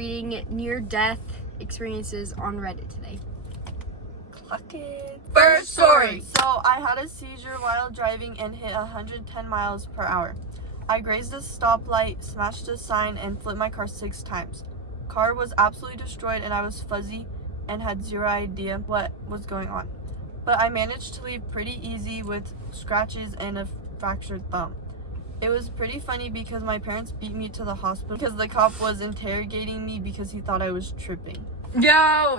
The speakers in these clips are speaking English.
reading near-death experiences on Reddit today. Clock it. First story. So I had a seizure while driving and hit 110 miles per hour. I grazed a stoplight, smashed a sign, and flipped my car 6 times. Car was absolutely destroyed and I was fuzzy and had zero idea what was going on. But I managed to leave pretty easy with scratches and a fractured thumb. It was pretty funny because my parents beat me to the hospital because the cop was interrogating me because he thought I was tripping. Yo,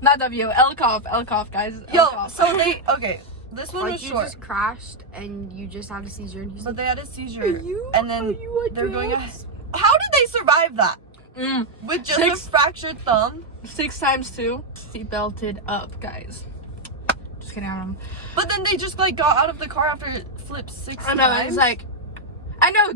not W, L cop, guys. Yo, L-cop. so okay, this one Like was you short. just crashed and you just had a seizure and he's But like, they had a seizure, you? and then Are you they're going. advanced? How did they survive that with just a 6 fractured thumb? 6 times 2. Seatbelted up, guys. Just kidding. But then they just like got out of the car after it flipped 6 I know. times. It's like, I know.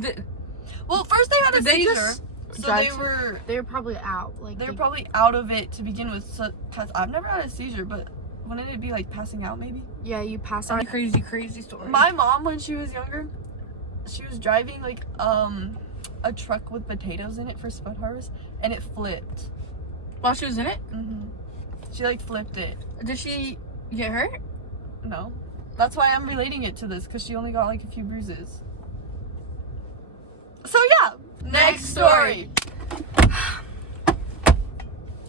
Well, first they had a Did they seizure, just so drive They're probably out. Like they were probably out of it to begin with. So, cause I've never had a seizure, but wouldn't it be like passing out maybe? yeah, you pass out. Crazy story. My mom, when she was younger, she was driving like a truck with potatoes in it for spud harvest, and it flipped. While she was in it, She like flipped it. did she get hurt? No, that's why I'm relating it to this, because she only got like a few bruises. So yeah, next story.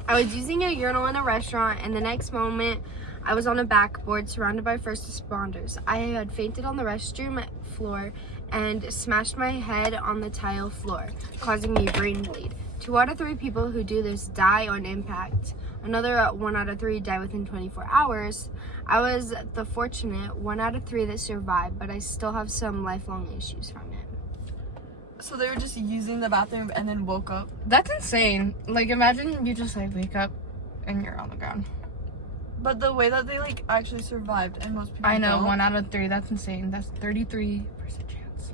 I was using a urinal in a restaurant, and the next moment, I was on a backboard surrounded by first responders. I had fainted on the restroom floor and smashed my head on the tile floor, causing me a brain bleed. 2 out of 3 people who do this die on impact. Another 1 out of 3 die within 24 hours. I was the fortunate 1 out of 3 that survived, but I still have some lifelong issues from it. So they were just using the bathroom and then woke up. That's insane. Like, imagine you just like wake up and you're on the ground. But the way that they like actually survived, and most people I know, don't. 1 out of 3. That's insane. That's 33% chance.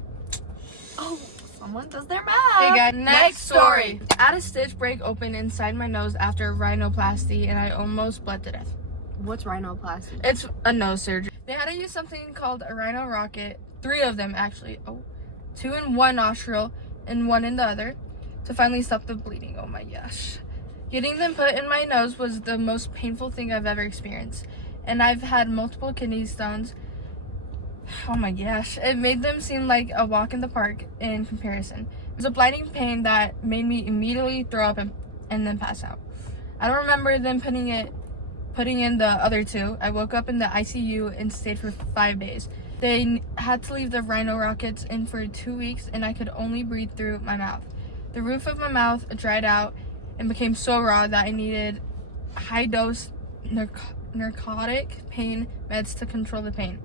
Oh, someone does their math. Hey guys, next story. I had a stitch break open inside my nose after a rhinoplasty, and I almost bled to death. What's rhinoplasty? It's a nose surgery. They had to use something called a rhino rocket, 3 of them actually. 2 in one nostril and 1 in the other, to finally stop the bleeding. Oh my gosh. Getting them put in my nose was the most painful thing I've ever experienced. And I've had multiple kidney stones. Oh my gosh. It made them seem like a walk in the park in comparison. It was a blinding pain that made me immediately throw up and then pass out. I don't remember them putting in the other 2. I woke up in the ICU and stayed for 5 days. They had to leave the rhino rockets in for 2 weeks, and I could only breathe through my mouth. The roof of my mouth dried out and became so raw that I needed high-dose narcotic pain meds to control the pain.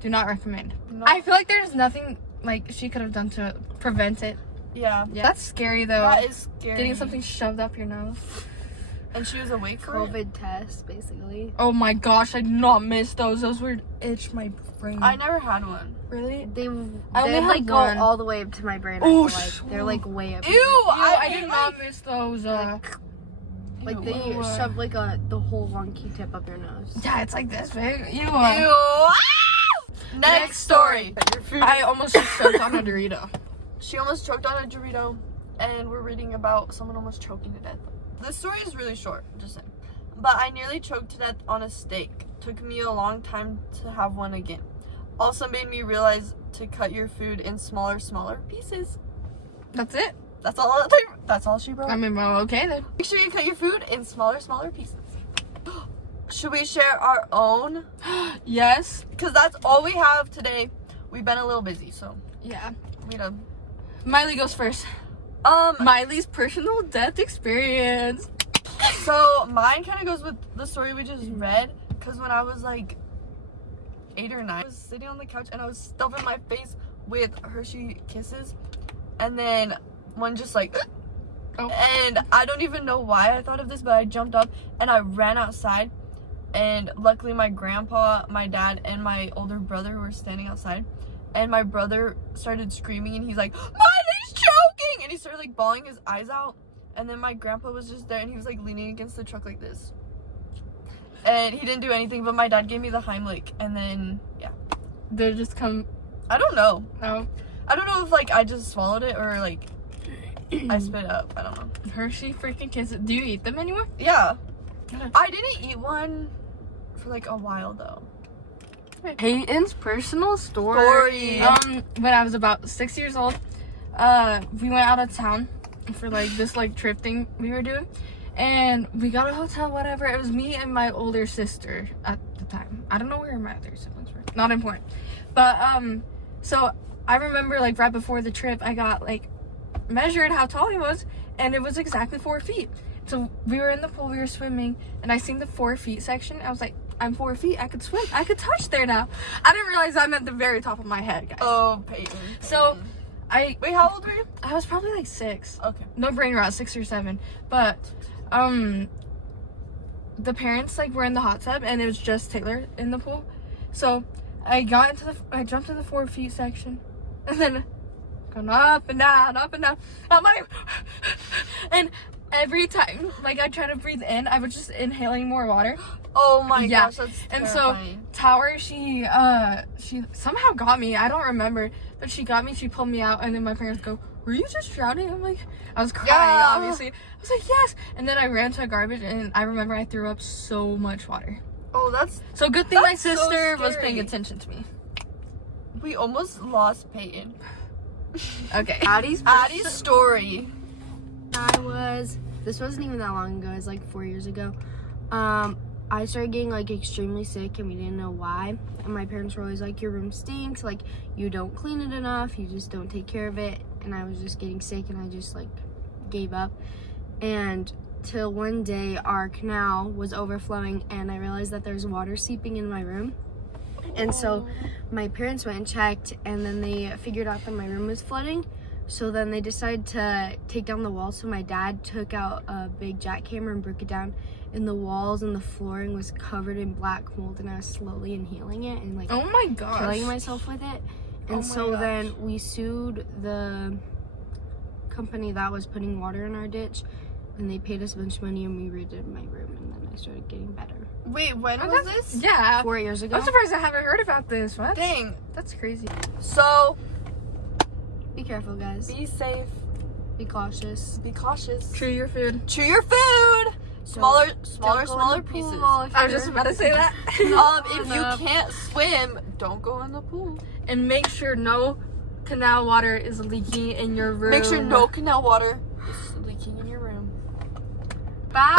Do not recommend. No. I feel like there's nothing like she could have done to prevent it. Yeah, That's scary though. that is scary. Getting something shoved up your nose. And she was awake for it. COVID test, basically. Oh my gosh, I did not miss those. Those would itch my brain. I never had one. Really? They only like had go one. all the way up to my brain. Oh, I feel like they're like way up. Ew! I did hate, not miss those. Like they Ew. shove like the whole long Q-tip up your nose. Yeah, it's like this big. Ew! Ah! Next story. I almost just choked on a Dorito. She almost choked on a Dorito, and we're reading about someone almost choking to death. This story is really short, just saying. But I nearly choked to death on a steak. Took me a long time to have one again. Also made me realize to cut your food in smaller pieces. That's it. That's all she wrote. I mean, well, okay then. Make sure you cut your food in smaller pieces. Should we share our own? Yes. Because that's all we have today. We've been a little busy, so Yeah. we know. Miley goes first. Miley's personal death experience. So mine kind of goes with the story we just read. Because when I was like 8 or 9, I was sitting on the couch and I was stuffing my face with Hershey Kisses, and then one just like, and I don't even know why I thought of this, but I jumped up and I ran outside, and luckily my grandpa, my dad, and my older brother were standing outside, and my brother started screaming and he's like, Miley's choking, and he started like bawling his eyes out, and then my grandpa was just there and he was like leaning against the truck like this. And he didn't do anything, but my dad gave me the Heimlich, and then, yeah. They just come. I don't know. Oh. I don't know if, like, I just swallowed it or, like, I spit up. I don't know. Hershey freaking Kisses. Do you eat them anymore? Yeah. Yeah. I didn't eat one for like a while though. Peyton's personal story. When I was about 6 years old, we went out of town for like this like trip thing we were doing, and we got a hotel, whatever. It was me and my older sister at the time. I don't know where my other siblings were. Not important. But so I remember like right before the trip, I got like measured how tall he was, and it was exactly 4 feet. So we were in the pool, we were swimming, and I seen the 4 feet section. I was like, I'm 4 feet, I could swim, I could touch there now. I didn't realize I'm at the very top of my head, guys. Oh, Peyton. So Wait, how old were you? I was probably like 6. Okay. No brain rot, 6 or 7. But the parents like were in the hot tub, and it was just Taylor in the pool. So I jumped in the 4 feet section, and then going up and down, up and down. I'm like, and every time like I try to breathe in, I was just inhaling more water. Oh my Yeah. gosh, that's And terrifying. so Tower, she somehow got me. I don't remember, but she got me. She pulled me out, and then my parents go, "Were you just drowning?" I'm like, I was crying, Yeah. obviously. I was like, yes. And then I ran to garbage, and I remember I threw up so much water. Oh, that's So good thing my That's so sister was scary. paying attention to me. we almost lost Peyton. Okay. Addie's story. This wasn't even that long ago. It was like 4 years ago. I started getting like extremely sick, and we didn't know why. And my parents were always like, "Your room stinks. Like, you don't clean it enough. You just don't take care of it." And I was just getting sick, and I just like gave up. And till one day, our canal was overflowing, and I realized that there's water seeping in my room. And so my parents went and checked, and then they figured out that my room was flooding. So then they decided to take down the wall. So my dad took out a big jackhammer and broke it down. And the walls and the flooring was covered in black mold, and I was slowly inhaling it and like Oh my gosh. killing myself with it. And Oh my so gosh. then we sued the company that was putting water in our ditch, and they paid us a bunch of money, and we redid my room, and then I started getting better. Wait, when was this? Yeah. 4 years ago. I'm surprised I haven't heard about this. What? Dang. That's crazy. So, Be careful, guys. be safe. Be cautious. Be cautious. Chew your food. Chew your food. Smaller Don't go in the pieces. pool if I was you're- just about to say that. If in you the- can't swim, don't go in the pool. And make sure no canal water is leaking in your room. Make sure no canal water is leaking in your room. Bye.